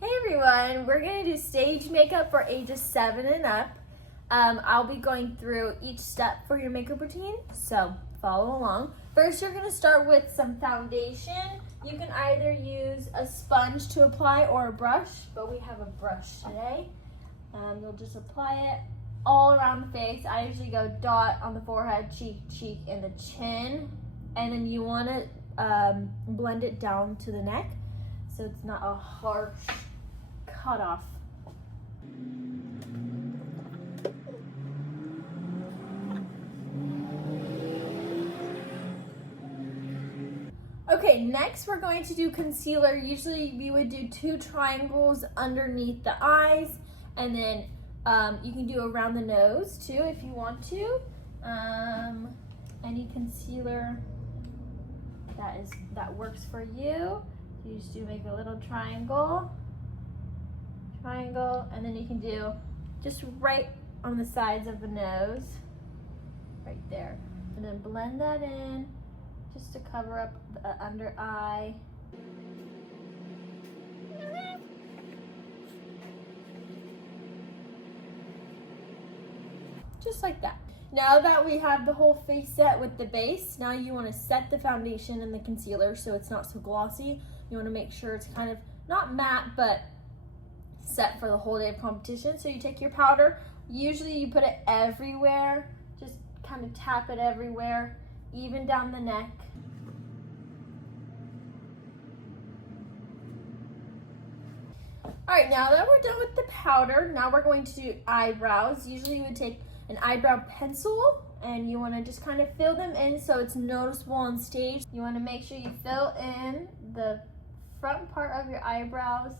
Hey everyone, we're going to do stage makeup for ages 7 and up. I'll be going through each step for your makeup routine, so follow along. First, you're going to start with some foundation. You can either use a sponge to apply or a brush, but we have a brush today. You'll just apply it all around the face. I usually go dot on the forehead, cheek, and the chin. And then you want to blend it down to the neck so it's not a harsh cut off. Okay, next we're going to do concealer. Usually we would do 2 triangles underneath the eyes, and then you can do around the nose too if you want to. Any concealer that works for you. You just do make a little triangle, and then you can do just right on the sides of the nose, right there. And then blend that in just to cover up the under eye. Just like that. Now that we have the whole face set with the base, now you want to set the foundation and the concealer so it's not so glossy. You want to make sure it's kind of not matte, but set for the whole day of competition. So you take your powder, usually you put it everywhere, just kind of tap it everywhere, even down the neck. All right, now that we're done with the powder, now we're going to do eyebrows. Usually you would take an eyebrow pencil and you want to just kind of fill them in so it's noticeable on stage. You want to make sure you fill in the front part of your eyebrows.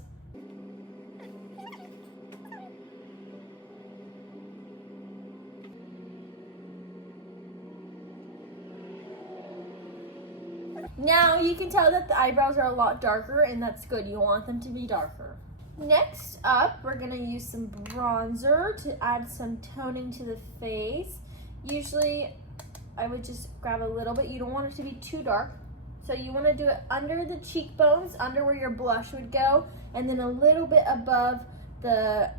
Now you can tell that the eyebrows are a lot darker, and that's good. You want them to be darker. Next up, we're gonna use some bronzer to add some toning to the face. Usually, I would just grab a little bit. You don't want it to be too dark. So you wanna do it under the cheekbones, under where your blush would go, and then a little bit above the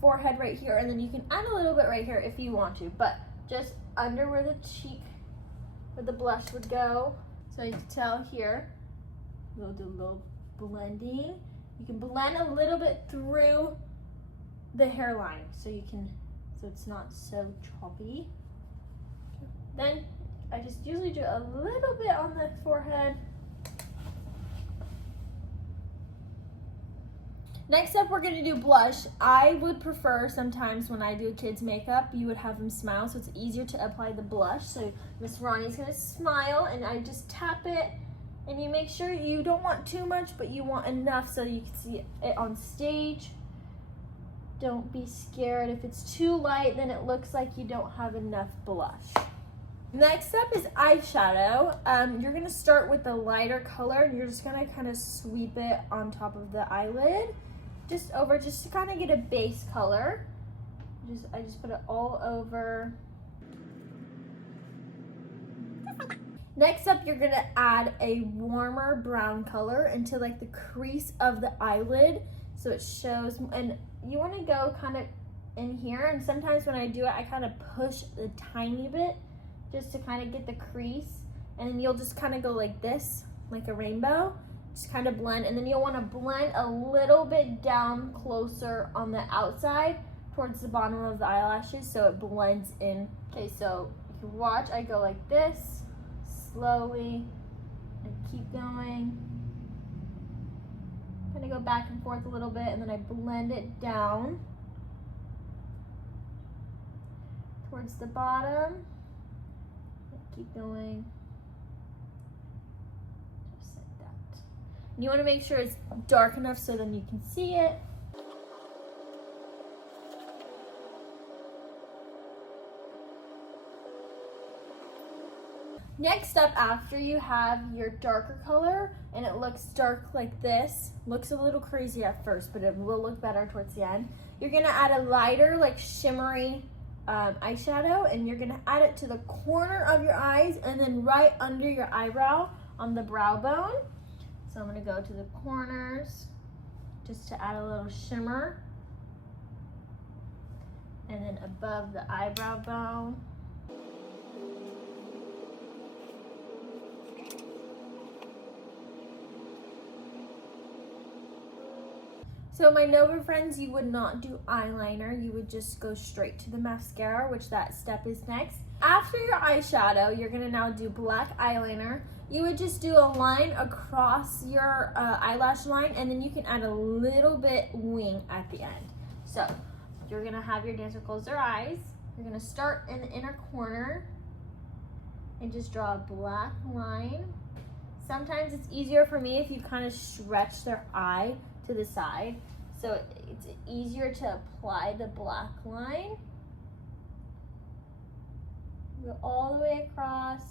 forehead right here. And then you can add a little bit right here if you want to, but just under where the cheek, where the blush would go. So you can tell here, we'll do a little blending. You can blend a little bit through the hairline so it's not so choppy. Then I just usually do a little bit on the forehead. Next up, we're gonna do blush. I would prefer sometimes when I do kids makeup, you would have them smile so it's easier to apply the blush. So Miss Ronnie's gonna smile and I just tap it, and you make sure you don't want too much, but you want enough so you can see it on stage. Don't be scared. If it's too light, then it looks like you don't have enough blush. Next up is eyeshadow. You're gonna start with the lighter color and you're just gonna kind of sweep it on top of the eyelid, just to kind of get a base color. I just put it all over. Next up, you're gonna add a warmer brown color into like the crease of the eyelid so it shows, and you wanna go kind of in here, and sometimes when I do it, I kind of push a tiny bit just to kind of get the crease, and then you'll just kind of go like this, like a rainbow, just kind of blend, and then you'll wanna blend a little bit down closer on the outside towards the bottom of the eyelashes so it blends in. Okay, so you can watch, I go like this, slowly, and keep going. Kind of go back and forth a little bit, and then I blend it down towards the bottom. Keep going, just like that. And you want to make sure it's dark enough so then you can see it. Next up, after you have your darker color and it looks dark like this, looks a little crazy at first, but it will look better towards the end. You're gonna add a lighter, like shimmery eyeshadow, and you're gonna add it to the corner of your eyes and then right under your eyebrow on the brow bone. So I'm gonna go to the corners just to add a little shimmer. And then above the eyebrow bone. So my Nova friends, you would not do eyeliner. You would just go straight to the mascara, which that step is next. After your eyeshadow, you're gonna now do black eyeliner. You would just do a line across your eyelash line, and then you can add a little bit wing at the end. So you're gonna have your dancer close their eyes. You're gonna start in the inner corner and just draw a black line. Sometimes it's easier for me if you kind of stretch their eye to the side, so it's easier to apply the black line. Go all the way across.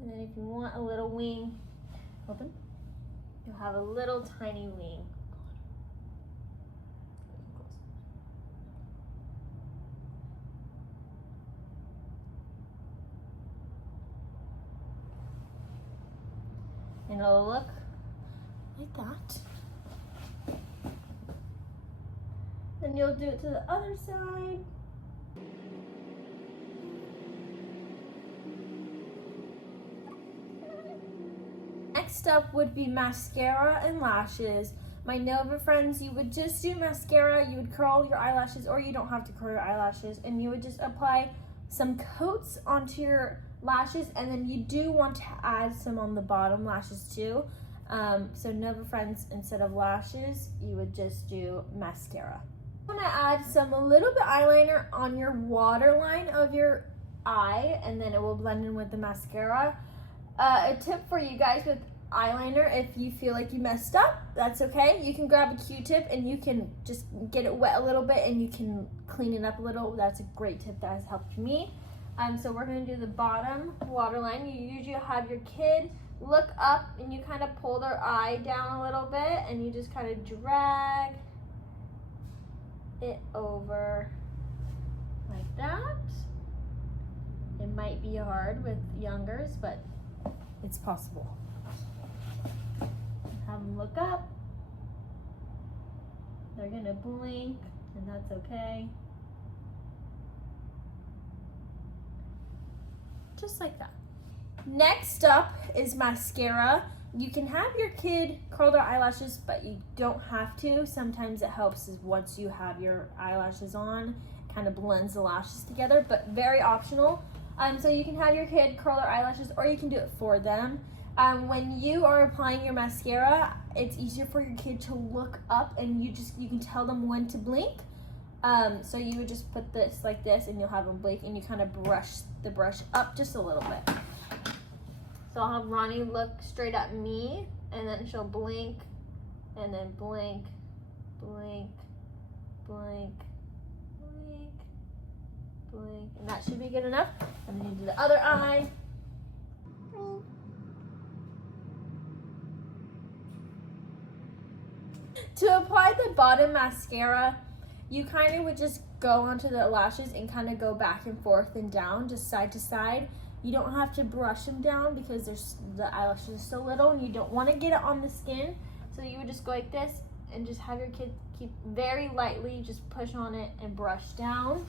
And then if you want a little wing, open, you'll have a little tiny wing. And it'll look like that. Then you'll do it to the other side. Next up would be mascara and lashes. My Nova friends, you would just do mascara, you would curl your eyelashes, or you don't have to curl your eyelashes, and you would just apply some coats onto your lashes, and then you do want to add some on the bottom lashes too. So Nova friends, instead of lashes, you would just do mascara. I'm gonna add a little bit eyeliner on your waterline of your eye, and then it will blend in with the mascara. A tip for you guys with eyeliner, if you feel like you messed up, that's okay. You can grab a Q-tip and you can just get it wet a little bit and you can clean it up a little. That's a great tip that has helped me. So we're gonna do the bottom waterline. You usually have your kid look up and you kind of pull their eye down a little bit and you just kind of drag it over like that. It might be hard with youngers, but it's possible. Have them look up. They're gonna blink, and that's okay. Just like that. Next up is mascara. You can have your kid curl their eyelashes, but you don't have to. Sometimes it helps is once you have your eyelashes on, it kind of blends the lashes together, but very optional. So you can have your kid curl their eyelashes, or you can do it for them. When you are applying your mascara, it's easier for your kid to look up, and you can tell them when to blink. So you would just put this like this, and you'll have them blink, and you kind of brush the brush up just a little bit. So I'll have Ronnie look straight at me, and then she'll blink, and then blink, blink, blink, blink, blink, and that should be good enough. And then you do the other eye. To apply the bottom mascara, you kind of would just go onto the lashes and kind of go back and forth and down, just side to side. You don't have to brush them down because the eyelashes are so little and you don't want to get it on the skin. So you would just go like this and just have your kid keep very lightly, just push on it and brush down.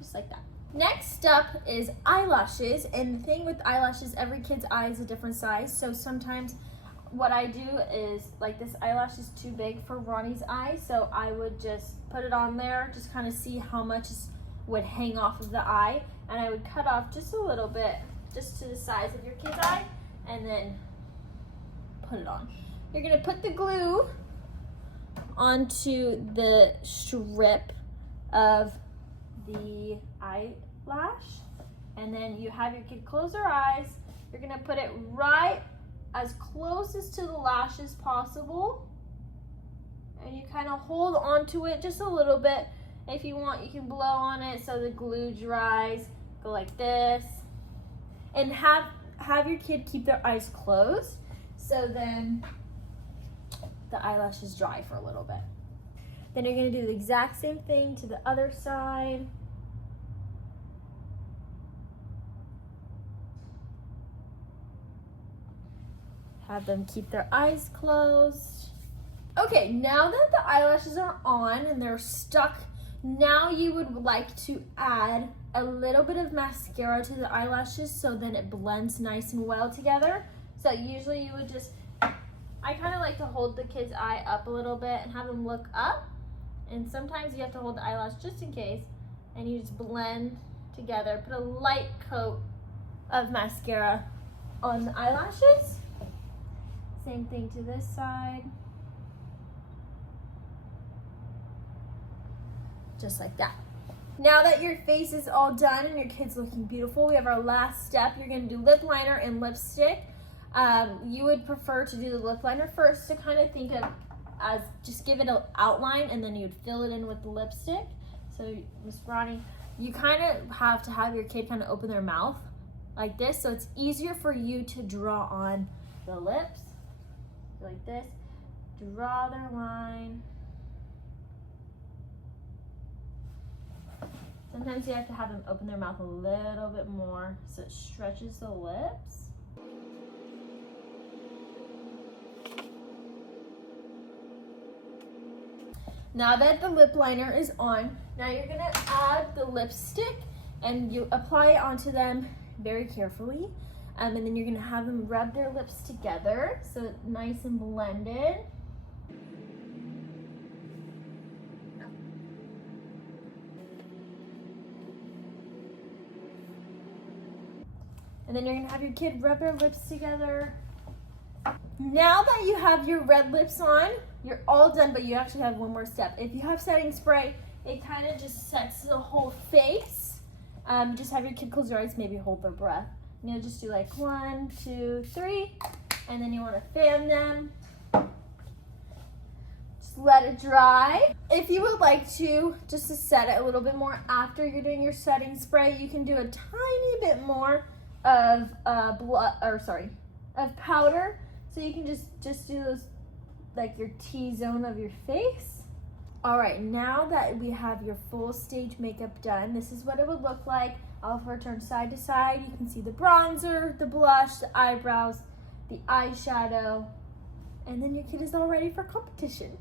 Just like that. Next up is eyelashes, and the thing with eyelashes, every kid's eye is a different size, so sometimes what I do is, like, this eyelash is too big for Ronnie's eye, so I would just put it on there, just kind of see how much would hang off of the eye, and I would cut off just a little bit, just to the size of your kid's eye, and then put it on. You're gonna put the glue onto the strip of the eyelash, and then you have your kid close their eyes. You're gonna put it right as closest to the lash as possible, and you kind of hold onto it just a little bit. If you want, you can blow on it so the glue dries. Go like this, and have your kid keep their eyes closed, so then the eyelashes dry for a little bit. Then you're gonna do the exact same thing to the other side. have them keep their eyes closed. Okay, now that the eyelashes are on and they're stuck, now you would like to add a little bit of mascara to the eyelashes so then it blends nice and well together. So usually you would just, I kind of like to hold the kid's eye up a little bit and have them look up. And sometimes you have to hold the eyelash just in case. And you just blend together. Put a light coat of mascara on the eyelashes. Same thing to this side. Just like that. Now that your face is all done and your kid's looking beautiful, we have our last step. You're gonna do lip liner and lipstick. You would prefer to do the lip liner first to kind of think of as just give it an outline, and then you'd fill it in with the lipstick. So Miss Ronnie, you kind of have to have your kid kind of open their mouth like this, so it's easier for you to draw on the lips. Like this, draw their line. Sometimes you have to have them open their mouth a little bit more so it stretches the lips. Now that the lip liner is on, now you're gonna add the lipstick and you apply it onto them very carefully. And then you're gonna have them rub their lips together so it's nice and blended. And then you're gonna have your kid rub their lips together. Now that you have your red lips on, you're all done, but you actually have one more step. If you have setting spray, it kind of just sets the whole face. Just have your kid close their eyes, maybe hold their breath. And you'll just do like 1, 2, 3, and then you wanna fan them. Just let it dry. If you would like to, just to set it a little bit more after you're doing your setting spray, you can do a tiny bit more of of powder, so you can just do those like your T-zone of your face. All right, now that we have your full stage makeup done, this is what it would look like. I'll have her turn side to side. You can see the bronzer, the blush, the eyebrows, the eyeshadow, and then your kid is all ready for competition.